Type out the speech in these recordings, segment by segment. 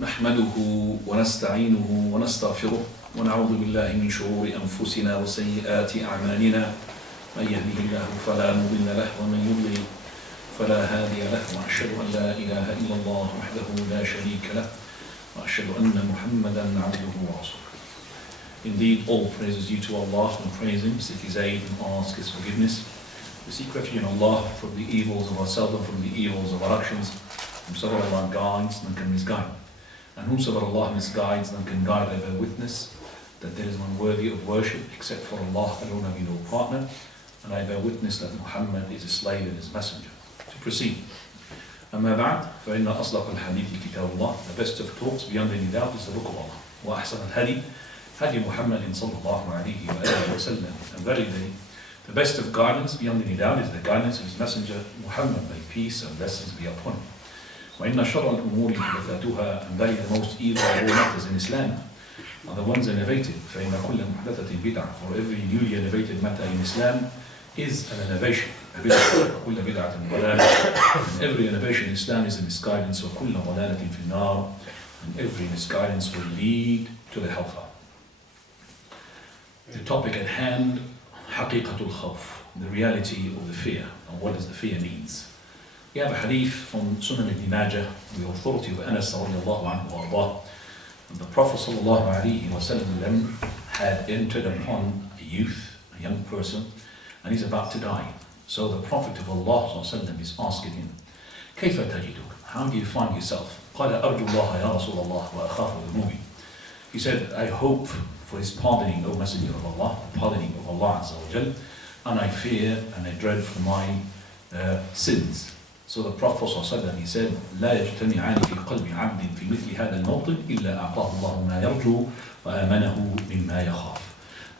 نحمده ونستعينه ونستغفره ونعوذ بالله من شرور أنفسنا وسيئات أعمالنا من يهده الله فلا مضل له ومن يضلل فلا هادي له وأشهد أن لا إله إلا الله وحده لا شريك له وأشهد أن محمدا عبده ورسوله. Indeed, all praise is due to Allah, and praise Him, seek His aid and ask His forgiveness. We seek refuge in Allah from the evils of ourselves and from the evils of our actions. Whomsoever Allah guides, none can misguide. And whomsoever Allah misguides, none can guide. I bear witness that there is none worthy of worship except for Allah alone, have no partner. And I bear witness that Muhammad is His slave and His messenger. To proceed. أما بعد فإن أصدق الحديث كتاب الله. The best of talks beyond any doubt is the book of Allah. وأحسن الهدي هدي محمد صلى الله عليه وآله وسلم. And verily, the best of guidance beyond any doubt is the guidance of His messenger Muhammad, may peace and blessings be upon him. وإن شر الأمور محدثاتها, and verily the most evil of all matters in Islam are the ones innovated. فإن كل محدثة بدعة, for every newly innovated matter in Islam is an innovation. كل بدعة ضلالة, and every innovation in Islam is a misguidance. وكل ضلالة في النار, and every misguidance will lead to the hellfire. The topic at hand, حقيقة الخوف, the reality of the fear, and what does the fear means. We have a hadith from Sunan ibn Majah, the authority of Anas radiallahu anhu wa ardah. The Prophet sallallahu alayhi wa sallam had entered upon a youth, a young person, and he's about to die. So the Prophet of Allah sallallahu alayhi wa sallam is asking him, كيف تجدك? How do you find yourself? قال أرجو الله يا رسول الله وأخاف ذنوبي. He said, I hope for His pardoning, O Messenger of Allah, the pardoning of Allah Azza wa Jal, and I fear and I dread for my sins. So the Prophet ﷺ, he said, لا يجتمعان في قلب عبد في مثل هذا الموطن إلا أعطاه الله ما يرجو وآمنه مما يخاف.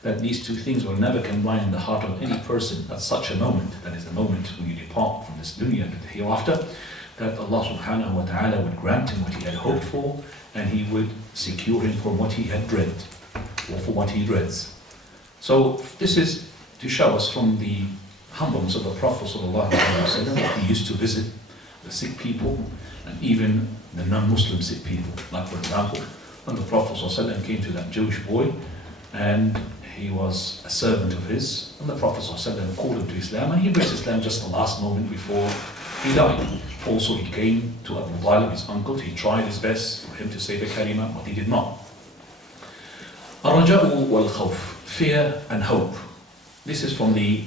That these two things will never combine in the heart of any person at such a moment, that is the moment when you depart from this dunya to the hereafter, that Allah subhanahu wa ta'ala would grant him what he had hoped for, and He would secure him from what he had dreaded, or for what he dreads. So this is to show us from the humbleness of the Prophet ﷺ. He used to visit the sick people and even the non-Muslim sick people. Like for example, when the Prophet ﷺ came to that Jewish boy and he was a servant of his, and the Prophet ﷺ called him to Islam, and he embraced Islam just the last moment before he died. Also he came to Abu Talib, his uncle. He tried his best for him to say the kalima, but he did not. الرجاء والخوف, fear and hope. This is from the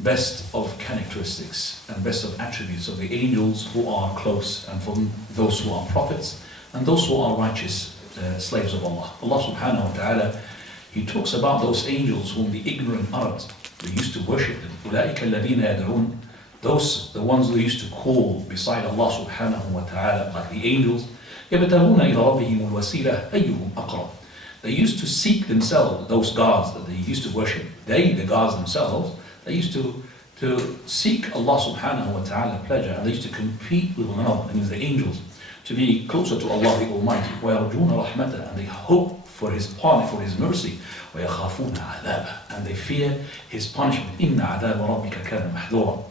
best of characteristics and best of attributes of the angels who are close, and from those who are prophets and those who are righteous slaves of Allah. Allah subhanahu wa ta'ala, He talks about those angels whom the ignorant Arabs, they used to worship them. أولئك الذين يدعون, those, the ones they used to call beside Allah subhanahu wa ta'ala, like the angels. يبتغون إلى ربهم الوسيلة أيهم أقرب. They used to seek themselves, those gods that they used to worship, the gods themselves, they used to seek Allah subhanahu wa ta'ala pleasure, and they used to compete with one another, that means the angels, to be closer to Allah the Almighty. وَيَرْجُونَ رَحْمَتَهُ, and they hope for His pardon, for His mercy. وَيَخَافُونَ عَذَابَهُ, and they fear His punishment. إِنَّ عَذَابَ رَبِّكَ كَانَ مَحْذُورًا.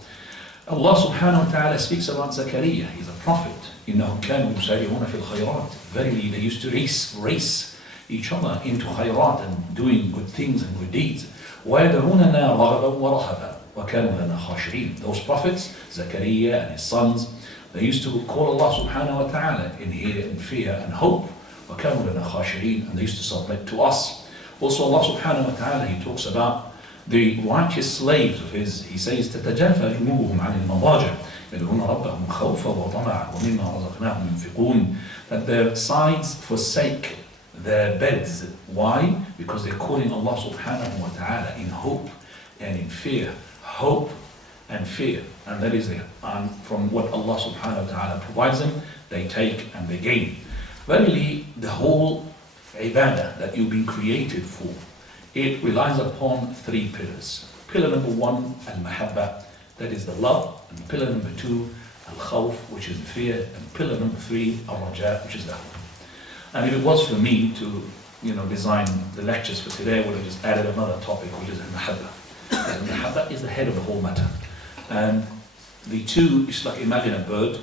Allah subhanahu wa ta'ala speaks about Zakaria. He's a prophet. إِنَّهُمْ كَانُوا يُسَارِعُونَ فِي الْخَيْرَاتِ. Verily, they used to race each other into khayrat and doing good things and good deeds. وَيَدْعُونَنَا رَغَبًا وَرَهَبًا وَكَانُوا لَنَا خَاشِعِينَ. Those prophets, Zakaria and his sons, they used to call Allah subhanahu wa ta'ala in fear and hope. وَكَانُوا لَنَا خَاشِعِينَ, and they used to submit to us. Also Allah subhanahu wa ta'ala, He talks about the righteous slaves of His. He says, تَتَجَافَى جُنُوبُهُمْ عَنِ الْمَضَاجِعِ يَدْعُونَ رَبَّهُمْ خَوْفًا وَطَمَعًا وَمِمَّا رَزَقْنَاهُمْ يُنْفِقُونَ. That their sides forsake their beds. Why? Because they're calling Allah subhanahu wa ta'ala in hope and in fear. Hope and fear. And that is and from what Allah subhanahu wa ta'ala provides them, they take and they gain. Verily, the whole ibadah that you've been created for, it relies upon three pillars. Pillar number one, al-mahabba, that is the love. And pillar number two, al-khawf, which is the fear. And pillar number three, al-raja, which is the hope. And if it was for me to, design the lectures for today, I would have just added another topic, which is al-mahabba. Al-mahabba is the head of the whole matter. And the two, it's like imagine a bird.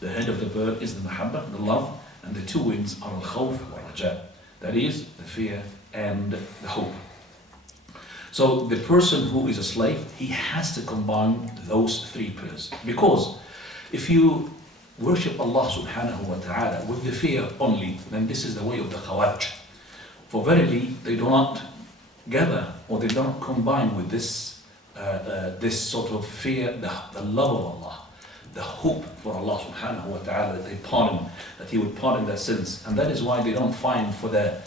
The head of the bird is the mahabba, the love, And the two wings are al-khawf wal-raja. That is, the fear and the hope. So the person who is a slave, he has to combine those three pillars. Because if you worship Allah subhanahu wa ta'ala with the fear only, then this is the way of the Khawarij. For verily, they do not gather or they don't combine with this sort of fear, the love of Allah, the hope for Allah subhanahu wa ta'ala, that they pardon, that He would pardon their sins. And that is why they don't find for the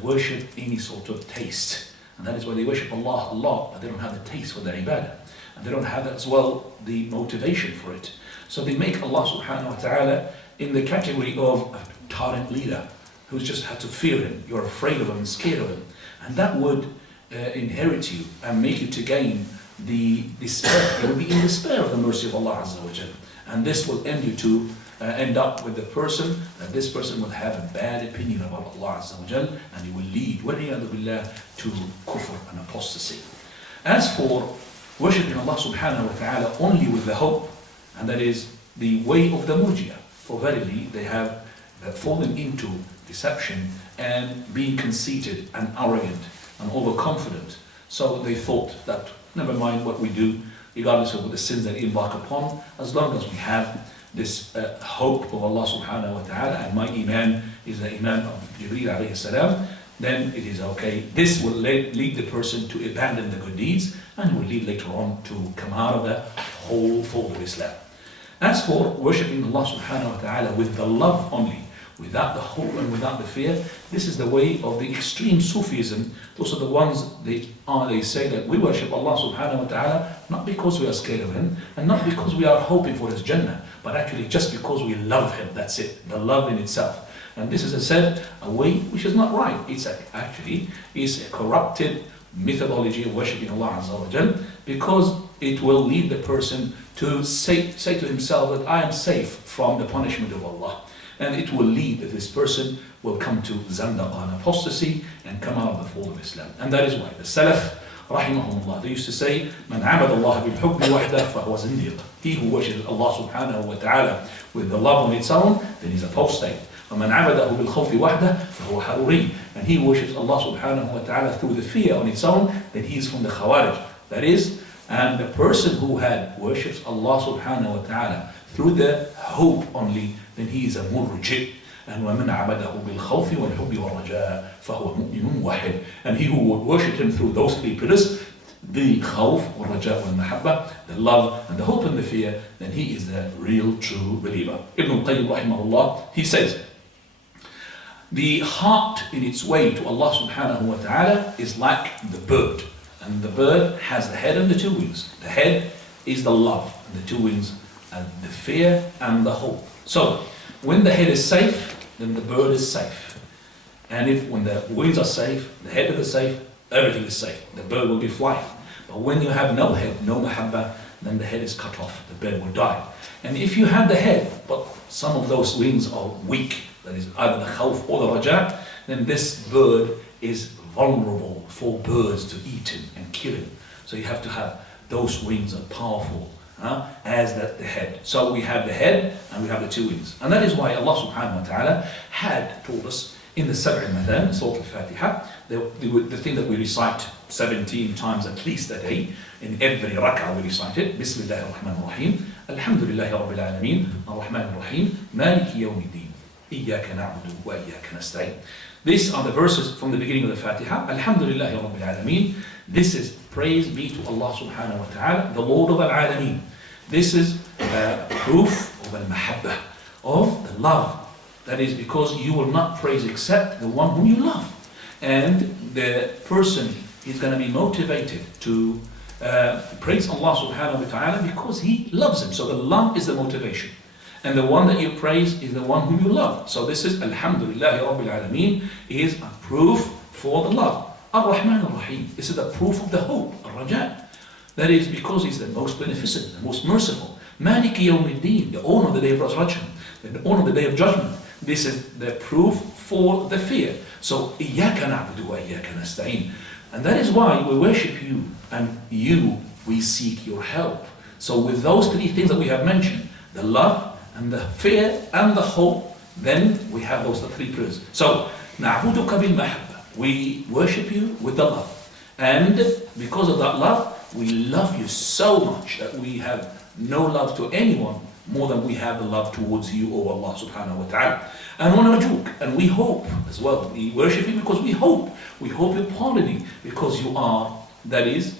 worship any sort of taste. And that is why they worship Allah a lot, but they don't have the taste for their ibadah. And they don't have as well the motivation for it. So they make Allah subhanahu wa ta'ala in the category of a tyrant leader who's just had to fear him. You're afraid of him and scared of him. And that would inherit you and make you to gain the despair. You will be in despair of the mercy of Allah Azza wa Jal. And this will end you to end up with the person, that this person will have a bad opinion about Allah Azza wa Jal, and he will lead, وَالْعِيَاذُ بِاللَّهِ, to kufr and apostasy. As for worshipping Allah subhanahu wa ta'ala only with the hope, and that is the way of the murji'ah, for verily they have fallen into deception and being conceited and arrogant and overconfident. So they thought that never mind what we do, regardless of the sins that we embark upon, as long as we have this hope of Allah subhanahu wa ta'ala, and my iman is the iman of Jibreel alayhi salam, then it is okay. This will lead the person to abandon the good deeds, and will lead later on to come out of the whole fold of Islam. As for worshipping Allah subhanahu wa ta'ala with the love only, without the hope and without the fear, this is the way of the extreme Sufism. Those are the ones they say that we worship Allah subhanahu wa ta'ala not because we are scared of Him, and not because we are hoping for His Jannah, but actually just because we love Him. That's it, the love in itself. And this is, as I said, a way which is not right. It's actually a corrupted methodology of worshipping Allah Azza wa Jal, because it will lead the person to say to himself that I am safe from the punishment of Allah. And it will lead that this person will come to zandaqa and apostasy and come out of the fold of Islam. And that is why the Salaf, rahimahumullah, they used to say, Man abad Allah bil hubbi wahda fahuwa zindiq. He who worships Allah subhanahu wa ta'ala with the love on its own, then he's apostate. وَمَنْ عَبَدَهُ بِالْخَوْفِ وَحْدَهُ فَهُوَ حَرُورِيٌّ. And he who worships Allah subhanahu wa ta'ala through the fear on its own, then he is from the Khawarij. That is, and the person who had worships Allah subhanahu wa ta'ala through the hope only, then he is a murji'. And وَمَنْ عَبَدَهُ بِالْخَوْفِ وَالْحُبِّ وَالرَّجَاءِ فَهُوَ مُؤْمِنٌ وَحِدٌ. And he who would worship him through those three pillars, the khawf, wal-raja, wal-mahabba, the love and the hope and the fear, then he is the real true believer. Ibn al-Qayyim rahimahullah, he says, the heart in its way to Allah subhanahu wa ta'ala is like the bird. And the bird has the head and the two wings. The head is the love, and the two wings are the fear and the hope. So, when the head is safe, then the bird is safe. And when the wings are safe, the head is safe, everything is safe. The bird will be flying. But when you have no head, no mahabba, then the head is cut off. The bird will die. And if you have the head, but some of those wings are weak, that is either the khawf or the raja, then this bird is vulnerable for birds to eat him and kill him. So you have to have those wings are powerful as the head. So we have the head and we have the two wings. And that is why Allah subhanahu wa ta'ala had told us in the Sab'i al-Mathan, Surah al-Fatiha, the thing that we recite 17 times at least a day, in every rak'ah we recite it, Bismillahir Rahmanir Rahim, Alhamdulillahi Rabbil Alameen, Ar-Rahmanir Rahim, Maliki Yawmiddin, Iyyaka na'budu wa iyyaka nasta'in. These are the verses from the beginning of the Fatiha, Alhamdulillahi Rabbil Alameen. This is praise be to Allah subhanahu wa ta'ala, the Lord of al-Alameen. This is proof of al-mahabbah, of the love. That is because you will not praise except the one whom you love. And the person is going to be motivated to praise Allah subhanahu wa ta'ala because he loves him. So the love is the motivation. And the one that you praise is the one whom you love. So this is Alhamdulillahi Rabbil Alameen, is a proof for the love. Ar-Rahman Ar-Rahim, this is the proof of the hope, Ar-Raja. That is because he's the most beneficent, the most merciful. Maliki Yawmiddin, the owner of the day of resurrection, the owner of the day of judgment. This is the proof for the fear. So, Iyyaka na'budu wa iyyaka nasta'in. And that is why we worship you, and we seek your help. So with those three things that we have mentioned, the love and the fear and the hope, then we have those three prayers. So, نَعْبُدُكَ بِالْمَحَبَّةِ, we worship you with the love. And because of that love, we love you so much that we have no love to anyone more than we have the love towards you, O Allah subhanahu wa ta'ala. And وَنَرْجُوكَ, and we hope as well. We worship you because we hope. We hope your pardoning because you are, that is,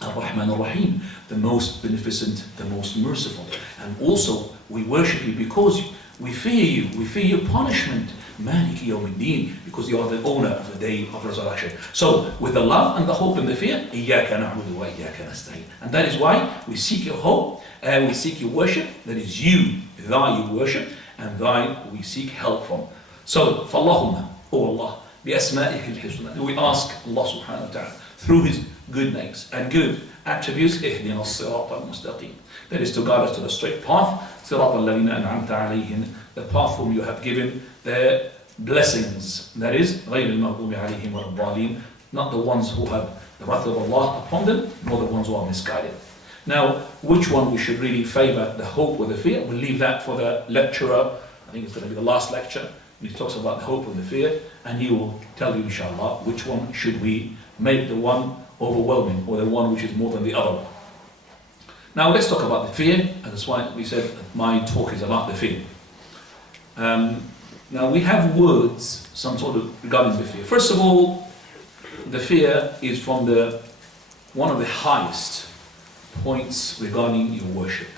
Ar-Rahman Ar-Rahim, the most beneficent, the most merciful. And also, we worship you because we fear you. We fear your punishment. Maliki Yawmiddin, because you are the owner of the day of resurrection. So, with the love and the hope and the fear, إِيَّاكَ نَعْبُدُ وَإِيَّاكَ نَسْتَعِينُ. And that is why we seek your hope and we seek your worship. That is you, thy you worship, and thy we seek help from. So, فَاللَّهُمَّ, O Allah, بِأَسْمَائِهِ الْحُسْنَى, we ask Allah subhanahu wa ta'ala, through His good names and good attributes, اهدنا الصراط المستقيم. That is to guide us to the straight path, صراط الذين أنعمت عليهم, the path whom you have given their blessings. That is, غير المغضوب عليهم ولا الضالين, not the ones who have the wrath of Allah upon them, nor the ones who are misguided. Now, which one we should really favor, the hope or the fear? We'll leave that for the lecturer. I think it's going to be the last lecture. He talks about the hope and the fear, and he will tell you, inshallah, which one should we make the one overwhelming, or the one which is more than the other. Now let's talk about the fear, and that's why we said that my talk is about the fear. Now we have words, some sort of regarding the fear. First of all, the fear is from one of the highest points regarding your worship,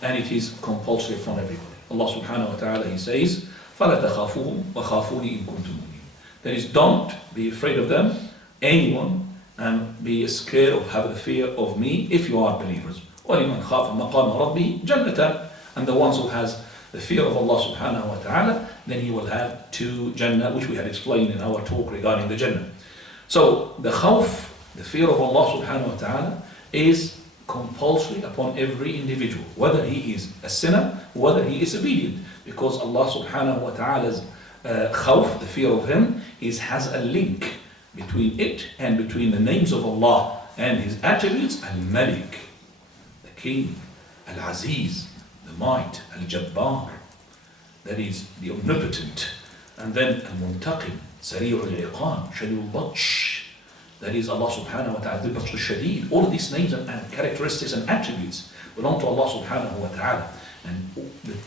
and it is compulsory upon everybody. Allah subhanahu wa ta'ala, He says, فَلَا تَخَافُوهُمْ وَخَافُونِي إِن كُنتُم مُؤْمِنِينَ. That is, don't be afraid of them, anyone, and be scared of having the fear of me if you are believers. وَلِمَنْ خَافَ مَقَامَ رَبِّهِ جَنَّةً. And the ones who has the fear of Allah subhanahu wa ta'ala, then he will have 2 Jannah, which we had explained in our talk regarding the Jannah. So the Khauf, the fear of Allah subhanahu wa ta'ala, is compulsory upon every individual, whether he is a sinner, whether he is obedient, because Allah subhanahu wa ta'ala's Khauf, the fear of Him, has a link between it and between the names of Allah and His attributes. Al-Malik, the King, Al-Aziz, the Might, Al-Jabbar, that is the Omnipotent, and then Al-Muntaqim, Sari'u al-Iqam, Shadid al-Batsh, that is Allah subhanahu wa ta'ala, Al-Batsh al-Shadid. All of these names and characteristics and attributes belong to Allah subhanahu wa ta'ala. And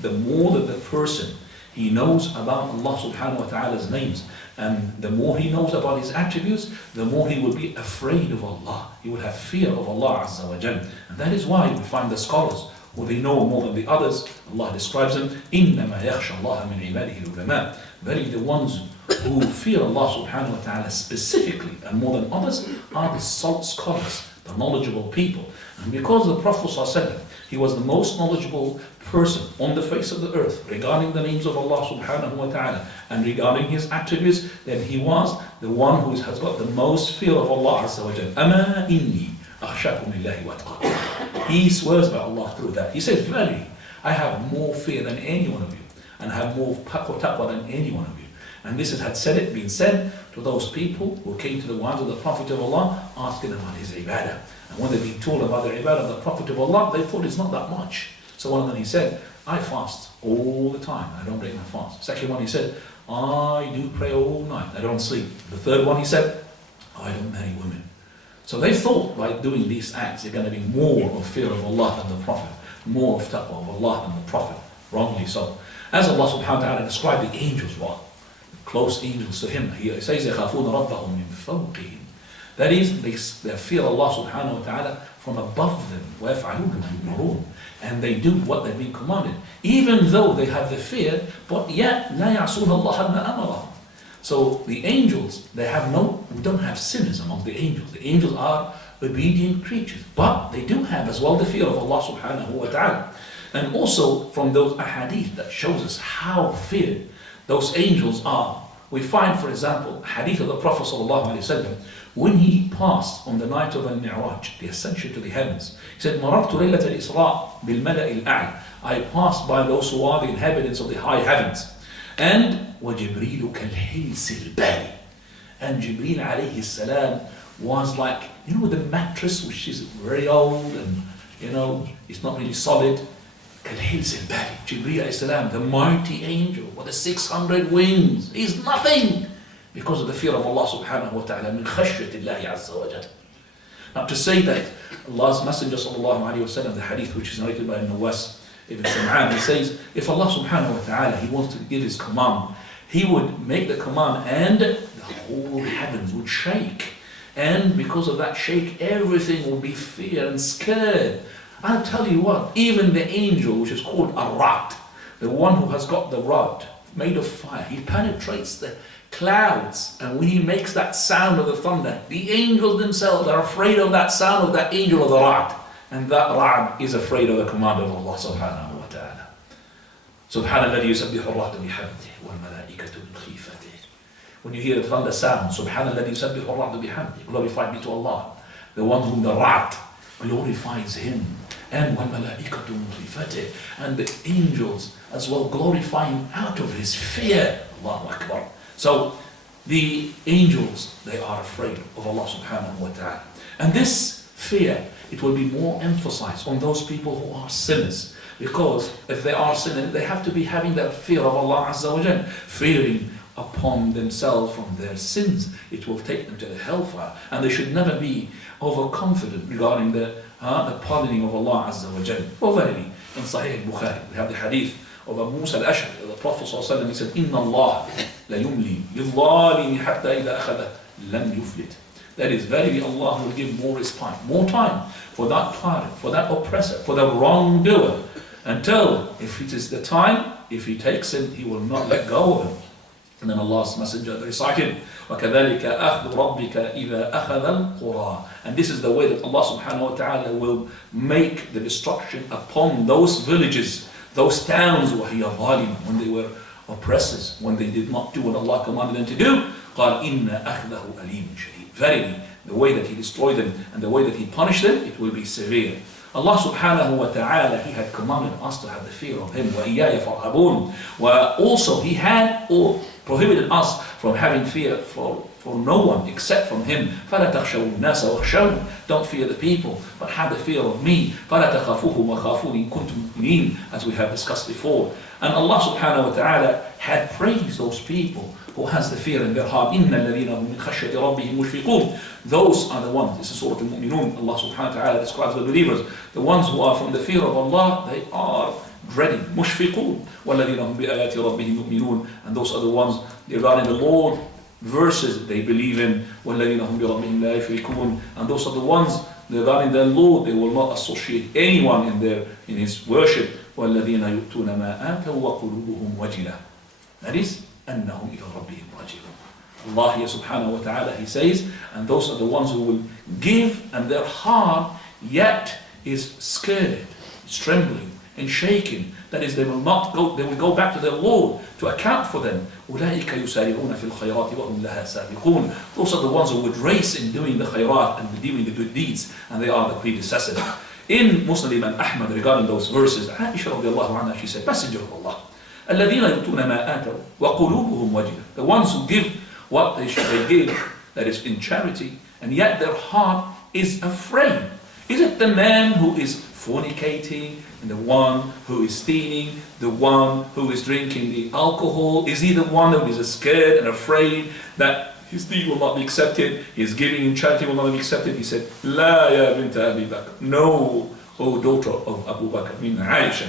the more that the person he knows about Allah subhanahu wa ta'ala's names, and the more he knows about His attributes, the more he will be afraid of Allah. He will have fear of Allah Azza wa Jal. And that is why we find the scholars who they know more than the others. Allah describes them, إِنَّمَا يَخْشَى اللَّهَ مِنْ عِبَادِهِ الْعُلَمَاء. Very the ones who fear Allah subhanahu wa ta'ala specifically and more than others are the scholars, the knowledgeable people. And because the Prophet ﷺ, he was the most knowledgeable person on the face of the earth regarding the names of Allah subhanahu wa ta'ala and regarding His attributes, then he was the one who has got the most fear of Allah Azza wa Jal. أَمَا إِنِّي أَخْشَاكُمْ لِلَّهِ وَأَتْقَاكُمْ. He swears by Allah through that. He says, verily, I have more fear than any one of you, and have more taqwa than any one of you. And this had been said to those people who came to the wives of the Prophet of Allah, asking about his ibadah. And when they've been told about the ibadah of the Prophet of Allah, they thought it's not that much. So one of them, he said, I fast all the time, I don't break my fast. Second one, he said, I do pray all night, I don't sleep. The third one, he said, I don't marry women. So they thought by doing these acts, they're going to be more of fear of Allah than the Prophet, more of taqwa of Allah than the Prophet. Wrongly so. As Allah subhanahu wa ta'ala described the angels, what? Close angels to Him. He says, يَخَافُونَ رَبَّهُمْ مِنْ فَوْقِهِمْ. That is, they fear Allah subhanahu wa ta'ala from above them. وَيَفْعَلُونَ مَا يُؤْمَرُونَ. And they do what they've been commanded. Even though they have the fear, but yet, لَا يَعْصُونَ اللَّهَ مَا أَمَرَهُم. So the angels, we don't have sinners among the angels. The angels are obedient creatures. But they do have as well the fear of Allah subhanahu wa ta'ala. And also from those ahadith that shows us how feared those angels are. We find, for example, hadith of the Prophet sallallahu alaihi wasallam, when he passed on the night of al-Mi'raj, the ascension to the heavens. He said, مَرَرْتُ لَيْلَةَ الْإِسْرَاءِ بِالْمَلَإِ الْأَعْلَى. I passed by those who are the inhabitants of the high heavens. And وَجِبْرِيلُ كَالْحِلْسِ الْبَارِ. And Jibreel alayhi salam was like, the mattress which is very old and, it's not really solid. كالحلز الباري. Jibreel alayhi salam, the mighty angel with the 600 wings, is nothing because of the fear of Allah subhanahu wa ta'ala, min khashyatil lahi azza wa jalla. Now to say that Allah's Messenger sallallahu alayhi wa sallam, the hadith which is narrated by Nawas ibn Sam'an, he says, if Allah subhanahu wa ta'ala, he wants to give his command, he would make the command and the whole heavens would shake. And because of that shake, everything will be fear and scared. I'll tell you what, even the angel, which is called a rod, the one who has got the rod made of fire, he penetrates the clouds, and when he makes that sound of the thunder, the angels themselves are afraid of that sound of that angel of the rod, and that rod is afraid of the command of Allah subhanahu wa ta'ala. Subhanalladhi yusabbihu ar-ra'du bihamdihi wal malaikatu min khifatihi. When you hear the thunder sound, Subhanalladhi yusabbihu ar-ra'du bihamdihi, glorified be to Allah, the one whom the ra'd glorifies him, and wal malaikatu min khifatihi, and the angels as well glorify him out of his fear. Allahu Akbar. So the angels, they are afraid of Allah subhanahu wa ta'ala. And this fear, it will be more emphasized on those people who are sinners. Because if they are sinners, they have to be having that fear of Allah azza wa jalla, fearing upon themselves from their sins. It will take them to the hellfire. And they should never be overconfident regarding the pardoning of Allah azza wa jalla. For verily, in Sahih Bukhari, we have the hadith of Abu Musa al-Ash'ari, the Prophet ﷺ, he said, إِنَّ اللَّهَ لَيُمْلِي لِلظَّالِمِ حَتَّى إِذَا أَخَذَ لَمْ يُفْلِتْ. That is, verily Allah will give more time for that tyrant, for that oppressor, for the wrongdoer, until, if it is the time, if he takes him, he will not let go of him. And then Allah's Messenger recited, وَكَذَلِكَ أَخْذُ رَبِّكَ إِذَا أَخَذَ الْقُرَى. And this is the way that Allah subhanahu wa ta'ala will make the destruction upon those villages, those towns, when they were oppressors, when they did not do what Allah commanded them to do. قَالْ إِنَّ أَخْذَهُ أَلِيمٌ شَدِيدٌ. Verily, the way that he destroyed them and the way that he punished them, it will be severe. Allah subhanahu wa ta'ala, he had commanded us to have the fear of him. وَإِيَّايَ فَارْهَبُونَ. Also he had prohibited us from having fear for no one except from him. فَلَا تَخْشَوُوا النَّاسَ وَخْشَوْنِ. Don't fear the people, but have the fear of me. فَلَا تَخَافُوهُمْ وَخَافُونِ إِن كُنتُم مُؤْمِنِينَ, as we have discussed before. And Allah subhanahu wa ta'ala had praised those people who has the fear in their heart. إِنَّ الَّذِينَ هُمْ مِنْ خَشْيَةِ رَبِّهِمْ مُشْفِقُونَ. Those are the ones, this is Surah Al-Mu'minun, Allah subhanahu wa ta'ala describes the believers, the ones who are from the fear of Allah, they are dreading, mushfiqun, وَالَّذِينَ هُمْ بِآيَاتِ رَبِّهِمْ يُؤْمِنُونَ. And those are the ones regarding the Lord verses they believe in, وَالَّذِينَ هُمْ بِرَبِّهِمْ لَا يُشْرِكُونَ. And those are the ones regarding their Lord, they will not associate anyone in his worship. وَالَّذِينَ يُؤْتُونَ مَا آتَوْا وَقُلُوبُهُمْ وَجِلَةٌ. That is, أَنَّهُمْ إِلَى رَبِّهِمْ راجعون. Allah here subhanahu wa ta'ala, he says, and those are the ones who will give, and their heart yet is scared, it's trembling and shaking. That is, they will go back to their Lord to account for them. أُولَٰئِكَ يُسَارِعُونَ فِي الْخَيْرَاتِ وَهُمْ لَهَا سَابِقُونَ. Those are the ones who would race in doing the khayrat and doing the good deeds, and they are the predecessors. In Muslim and Ahmad, regarding those verses, Aisha radiallahu anha, she said, Messenger of Allah, الَّذِينَ يُؤْتُونَ مَا آتَوْا وَقُلُوبُهُمْ وَجِلَةٌ. The ones who give what they give, that is in charity, and yet their heart is afraid. Is it the man who is fornicating, and the one who is stealing, the one who is drinking the alcohol? Is he the one who is scared and afraid that his deed will not be accepted, his giving in charity will not be accepted? He said, La ya bint Abi Bakr. No, O daughter of Abu Bakr, meaning Aisha.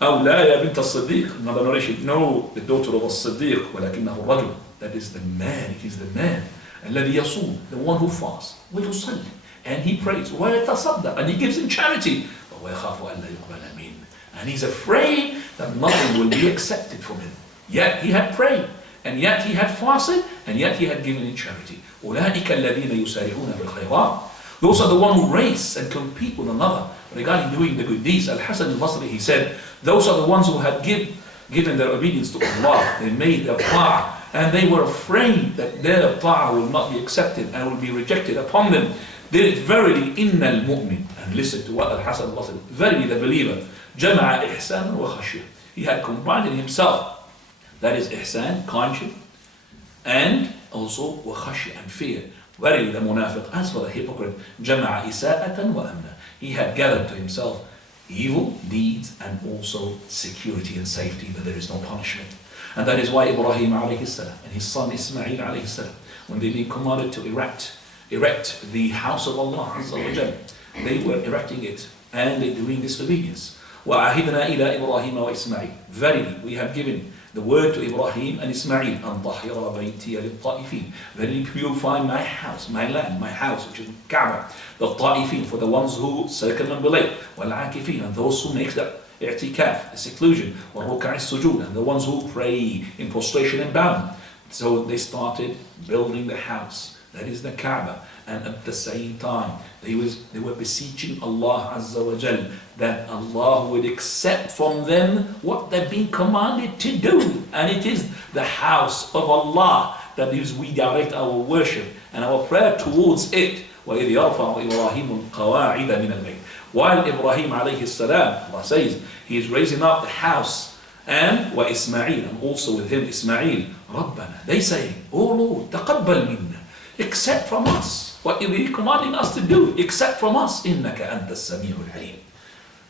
أو لا يا بنت الصديق. Another narration, no, the daughter of الصديق, ولكنه الرجل. That is the man, it is the man. الذي يصوم, the one who fasts, ويصلي, and he prays, ويتصدق, and he gives in charity, ويخاف ألا يقبل منه, and he's afraid that nothing will be accepted from him. Yet he had prayed, and yet he had fasted, and yet he had given in charity. أولئك الذين يسارعون في الخيرات. Those are the one who race and compete with another regarding doing the good deeds. Al-Hasan al-Basri, he said, those are the ones who had given their obedience to Allah. They made their ta'ah, and they were afraid that their ta'ah will not be accepted and will be rejected upon them. They verily, innal mu'min. And listen to what Al-Hasan al-Basri, verily the believer, jama'a ihsan wa khashya. He had combined in himself, that is ihsan, kindness, and also wa khashya, and fear. Verily the munafiq, as for the hypocrite, jama'a isa'atan wa amna. He had gathered to himself evil deeds and also security and safety, that there is no punishment. And that is why Ibrahim alayhi salam and his son Ismail alayhi salam, when they been commanded to erect the house of Allah Azza wa Jal, they were erecting it and they doing disobedience. وَعَهِدْنَا إِلَىٰ إِبْرَاهِيمَ وَإِسْمَعِيلَ. Verily, we have given the word to Ibrahim and Ismail, أَنْ طَهِرَ بَيْتِيَ لِلطَّائِفِينَ. Verily purify my house, my land, my house, which is Kaaba, the Ta'ifin, for the ones who circumambulate, وَالْعَاكِفِينَ, and those who make the i'tikaf, the seclusion, وَالرُّكَعِ السُّجُودَ, and the ones who pray in prostration and bound. So they started building the house, that is the Kaaba, and at the same time they were beseeching Allah Azza wa Jal that Allah would accept from them what they've been commanded to do. And it is the house of Allah that is we direct our worship and our prayer towards it. وَإِذْ يَرْفَعُ إِبْرَاهِيمُ الْقَوَاعِدَ مِنَ الْبَيْتِ. While Ibrahim alayhi salam, Allah says, he is raising up the house, and وَإِسْمَعِيلَ, and also with him Ismail, رَبَّنَا, they say, Oh Lord, تَقَبَّلْ مِنَّا, accept from us what you are commanding us to do, accept from us, إِنَّكَ أَنْتَ السَّمِيعُ الْعَلِيمُ.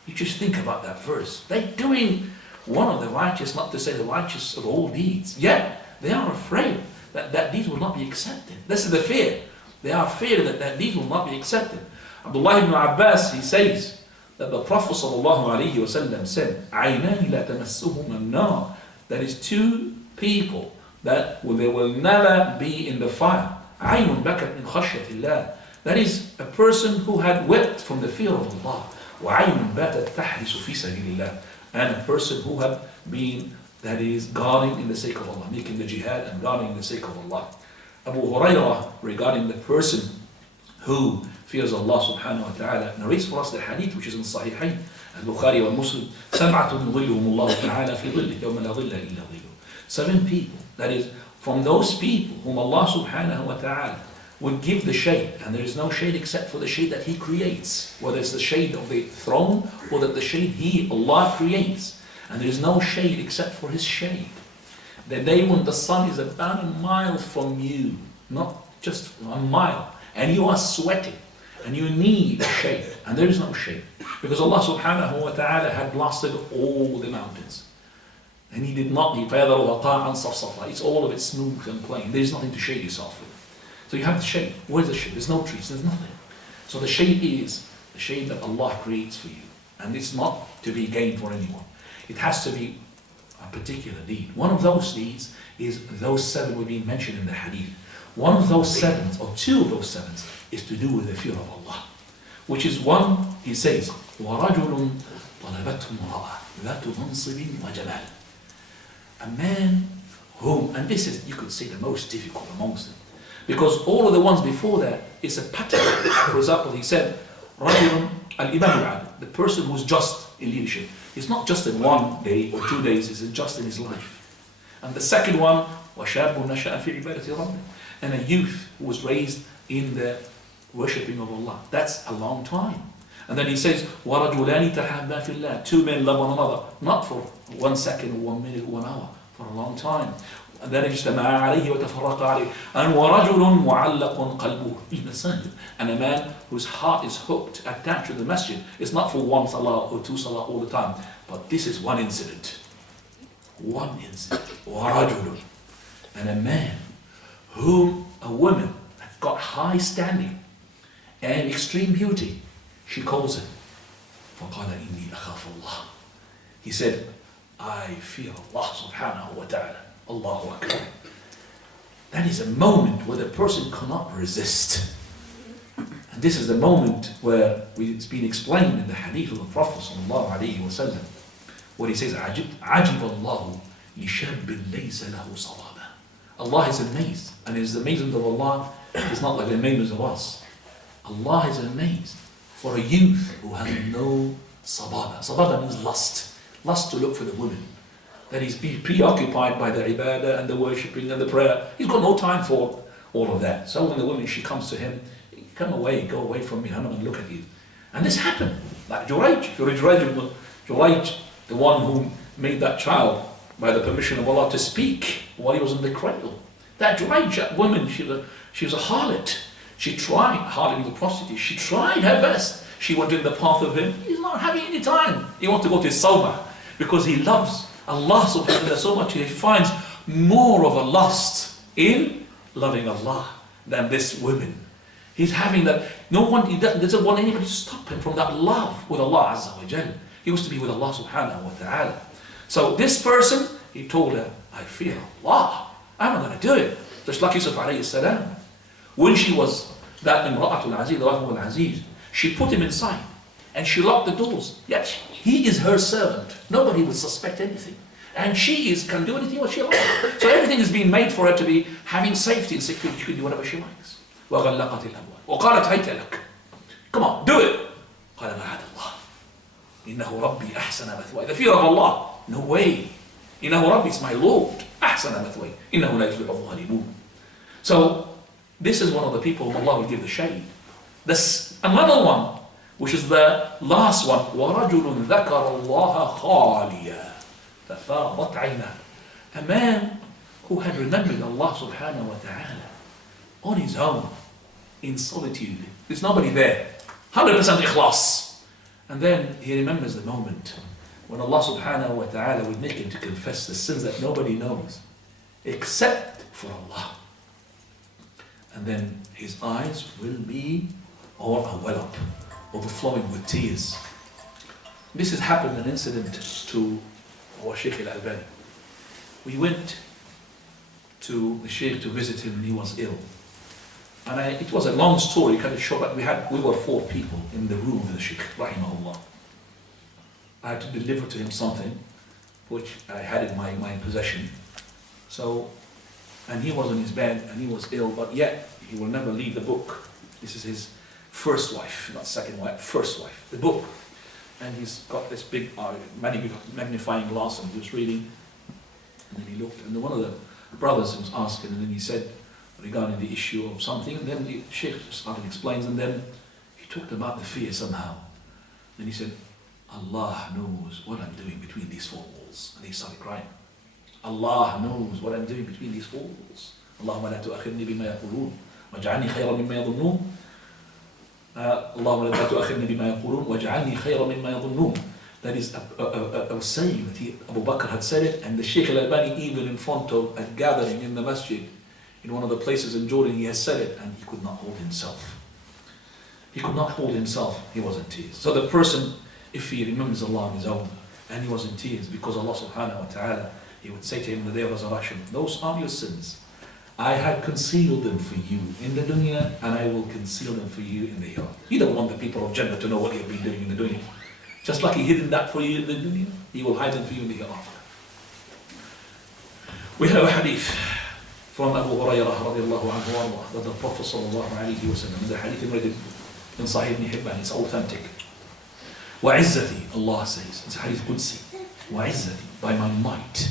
You just think about that verse. They're doing one of the righteous, not to say the righteous of all deeds, yet they are afraid that deeds will not be accepted. This is the fear. They are afraid that deeds will not be accepted. Abdullah ibn Abbas, he says that the Prophet ﷺ said, عَيْنَانِ لَا تَمَسُّهُمَ النَّارِ. That is two people that they will never be in the fire. عَيْنٌ بَكَتْ مِنْ خَشْيَةِ اللَّهِ. That is a person who had wept from the fear of Allah. وَعَيْنٌ بَاتَتْ تَحْرِسُ فِي سَبِيلِ اللَّهِ. And a person who had been, that is, guarding in the sake of Allah, making the jihad and guarding in the sake of Allah. Abu Hurairah, regarding the person who fears Allah subhanahu wa ta'ala, narrates for us the hadith which is in Sahihain, Al-Bukhari wa Muslim, سَبْعَةٌ يُظِلُّهُمُ اللَّهُ تَعَالَى فِي ظِلِّهِ يَوْمَ لَا ظِلَّ إِلَّا ظِلُّهُ. 7 people, that is, from those people whom Allah subhanahu wa ta'ala would give the shade, and there is no shade except for the shade that He creates, whether it's the shade of the throne or that the shade He, Allah, creates, and there is no shade except for His shade. The day when the sun is about a mile from you, not just a mile, and you are sweating, and you need a shade, and there is no shade, because Allah subhanahu wa ta'ala had blasted all the mountains, and He did not, it's all of it smooth and plain, there is nothing to shade yourself with. So you have the shade. Where's the shade? There's no trees, there's nothing. So the shade is the shade that Allah creates for you, and it's not to be gained for anyone. It has to be a particular deed. One of those deeds is those 7 will be mentioned in the hadith. One of those 7s, or 2 of those 7s, is to do with the fear of Allah, which is one, he says, وَرَجُلٌ طَلَبَتْهُ امْرَأَةٌ ذَاتُ مَنْصِبٍ وَجَمَالٍ. A man whom, and this is, you could say, the most difficult amongst them, because all of the ones before that is a pattern. For example, he said, رَجُلٌ الْإِمَامُ الْعَادِلُ, the person who's just in leadership. It's not just in 1 day or 2 days, it's just in his life. And the second one, وَشَابٌ نَشَأَ فِي عِبَادَةِ رَبِّهِ, and a youth who was raised in the worshipping of Allah. That's a long time. And then he says, وَرَجُلَانِ تَحَابَّا فِي اللَّهِ, 2 men love one another, not for 1 second or 1 minute or 1 hour, for a long time. And then اجتمع عليه وتفرق عليه. And وَرَجُلٌ مُعَلَّقٌ قَلْبُهُ بِالْمَسَاجِدِ, and a man whose heart is hooked, attached to the masjid. It's not for 1 salah or 2 salah all the time, but this is one incident. One incident. وَرَجُلٌ, and a man whom a woman has got high standing and extreme beauty, she calls him. فَقَالَ إِنِّي أَخَافُ اللَّهِ. He said, I fear Allah subhanahu wa ta'ala. Allahu Akbar. That is a moment where the person cannot resist. And this is the moment where it's been explained in the hadith of the Prophet sallallahu alaihi wasallam, where he says, عَجِبَ اللَّهُ لِشَابٍ لَيْسَ لَهُ صَلَابًا. Allah is amazed, and His amazement of Allah is not like the amazement of us. Allah is amazed for a youth who has no sababa. Sababa means lust. Lust to look for the woman. That he's preoccupied by the ibadah and the worshipping and the prayer. He's got no time for all of that. So when the woman, she comes to him, come away, go away from me, I'm not going to look at you. And this happened. Like Jurayj, the one who made that child by the permission of Allah to speak while he was in the cradle. That Jurayj woman, she was a harlot. She tried, harlot means a prostitute, she tried her best. she went in the path of him. He's not having any time. He wants to go to his sawmah because he loves Allah subhanahu wa ta'ala so much. He finds more of a lust in loving Allah than this woman. He's having that, he doesn't want anybody to stop him from that love with Allah Azza wa Jal. He wants to be with Allah subhanahu wa ta'ala. So this person, he told her, I fear Allah. I'm not going to do it. Just like Yusuf alayhi salam. When she was that Imra'atul Aziz, the wife of Al-Aziz, she put him inside and she locked the doors. Yet he is her servant. Nobody would suspect anything. And she can do anything what she likes. So everything is being made for her to be having safety and security. She can do whatever she likes. وَغَلَّقَتِ الْأَبْوَابِ وَقَالَتْ هَيْتَ لَكَ. Come on, do it. قَالَ مَعَادَ اللَّهِ إِنَّهُ رَبِّي أَحْسَنَ مَثْوَايَ. The fear of Allah. No way. إِنَّهُ رَبِّي is my Lord. أَحْسَنَ مَثْوَايَ إِنَّهُ لَا يُفْلِحُ الظَّالِمُونَ. So this is one of the people whom Allah will give the shade. This another one, which is the last one. وَرَجُلٌ ذَكَرَ اللَّهَ خَالِيًا فَفَاضَتْ عَيْنَهُ. A man who had remembered Allah subhanahu wa ta'ala on his own, in solitude. There's nobody there. 100% ikhlas. And then he remembers the moment when Allah subhanahu wa ta'ala would make him to confess the sins that nobody knows except for Allah. And then his eyes will be or a well up, overflowing with tears. This has happened, an incident to our Shaykh al-Albani. We went to the Shaykh to visit him when he was ill. And it was a long story, kind of short, but we were 4 people in the room with the Shaykh, rahimahullah. I had to deliver to him something which I had in my possession. So, and he was on his bed and he was ill, but yet he will never leave the book. This is his first wife, not second wife, first wife, the book. And he's got this big magnifying glass and he was reading. And then he looked, and one of the brothers was asking, and then he said, regarding the issue of something, and then the Sheikh started explaining, and then he talked about the fear somehow. Then he said, Allah knows what I'm doing between these 4 walls. And he started crying. Allah knows what I'm doing between these 4 walls. Allahumma la tu'akhidni bima yaqulun waj'alni khayran mimma yadhunnun. Allahumma la tu'akhidni bima yaqulun waj'alni khayran mimma yadhunnun. That is a saying that Abu Bakr had said it, and the Shaykh al-Albani, even in front of a gathering in the masjid, in one of the places in Jordan, he has said it, and he could not hold himself. He could not hold himself. He was in tears. So the person, if he remembers Allah on his own, and he was in tears, because Allah subhanahu wa ta'ala, he would say to him on the day of resurrection, those are your sins. I had concealed them for you in the dunya, and I will conceal them for you in the hereafter. You don't want the people of Jannah to know what you've been doing in the dunya. Just like he hidden that for you in the dunya, he will hide them for you in the hereafter. We have a hadith from Abu Hurairah radiallahu anhu that the Prophet sallallahu alayhi wa sallam, the hadith read in Sahih ibn Hibban, it's authentic. وَعِزَّتِي, Allah says, it's a hadith Qudsi. وَعِزَّتي, by my might.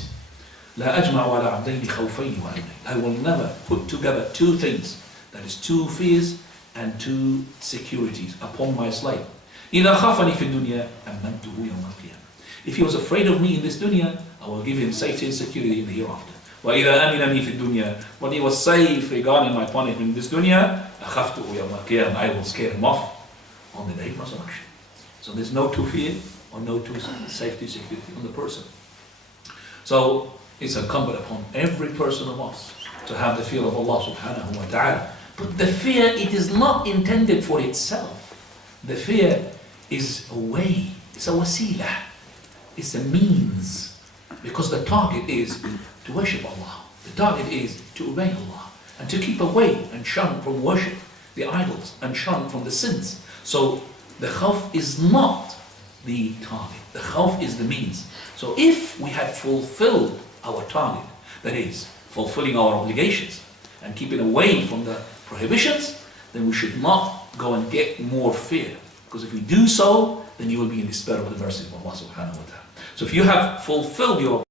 لَا أَجْمَعُ عَلَى عَبْدَيْنِ خَوْفَيْنِ وَأَمْنَيْنِ. I will never put together 2 things, that is 2 fears and 2 securities upon my slave. إِذَا خَافَنِي فِي الدُّنْيَا أَمَّنْتُهُ يَوْمَ الْقِيَامَةِ. If he was afraid of me in this dunya, I will give him safety and security in the hereafter. وَإِذَا أَمِنَنِي فِي الدُّنْيَا. When he was safe regarding my punishment in this dunya, أَخَفْتُهُ يَوْمَ الْقِيَامَةِ. I will scare him off on the day of resurrection. So there's no 2 fear or no 2 safety security on the person. So it's incumbent upon every person of us to have the fear of Allah subhanahu wa ta'ala. But the fear, it is not intended for itself. The fear is a way, it's a wasila, it's a means. Because the target is to worship Allah. The target is to obey Allah and to keep away and shun from worship the idols and shun from the sins. So the Khauf is not the target. The Khauf is the means. So if we had fulfilled our target, that is, fulfilling our obligations and keeping away from the prohibitions, then we should not go and get more fear. Because if we do so, then you will be in despair of the mercy of Allah subhanahu wa ta'ala. So if you have fulfilled your